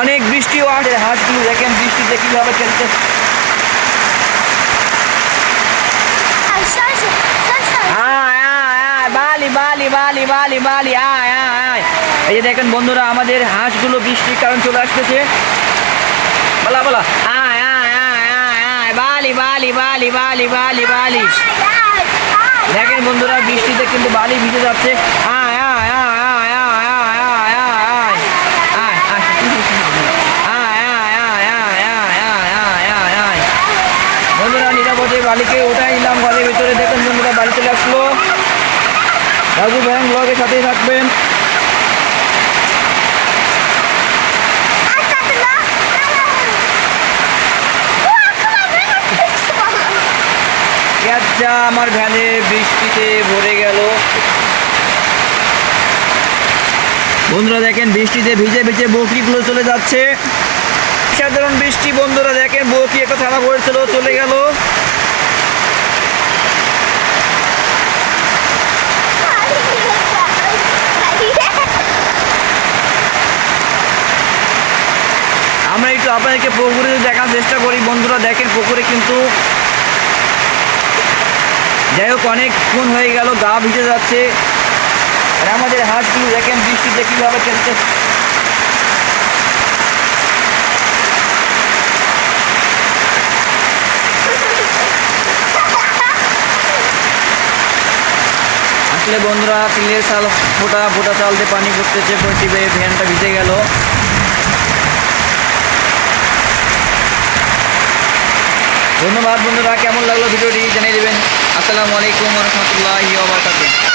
অনেক বৃষ্টিও আসে হাঁসগুলো দেখেন বৃষ্টিতে কীভাবে খেলতে বালি বালি বালি বালি আয় আয় আয়। এই যে দেখেন বন্ধুরা আমাদের হাঁসগুলো বৃষ্টির কারণ চলে আসতেছে। বলা বলা। আয় আয় আয় আয় আয় বালি বালি বালি বালি বালি বালি। দেখেন বন্ধুরা বৃষ্টিতে কিন্তু বালি ভিজে যাচ্ছে। আয় বালিকে ওটাই নিলাম ঘরের ভিতরে। দেখুন বন্ধুরা, বাড়ি চলে আসলো। রাজু ব্যাং ব্লগের সাথেই থাকবেন। ক্যাচটা আমার ভ্যানে বৃষ্টিতে ভরে গেল। বন্ধুরা দেখেন, বৃষ্টিতে ভিজে ভিজে বকরিগুলো চলে যাচ্ছে। সাধারণ বৃষ্টি, বন্ধুরা দেখেন, বকরি একটা ছাড়া পড়েছিল, চলে গেল। আমরা একটু আপনাদেরকে পুকুরে দেখার চেষ্টা করি, বন্ধুরা দেখেন পুকুরে কিন্তু যাই হোক অনেকক্ষণ হয়ে গেল, গা ভিজে যাচ্ছে। আর আমাদের হাঁসগুলো দেখেন বৃষ্টিতে কীভাবে খেলতে আসলে বন্ধুরা, তিলের চাল ফোটা ফোটা চাল দিয়ে পানি করতেছে টিপে ভ্যানটা ভিজে গেল। ধন্যবাদ বন্ধুরা কেমন লাগল ভিডিওটি জানিয়ে দেবেন। আসসালামু আলাইকুম রহমতুল্লাহ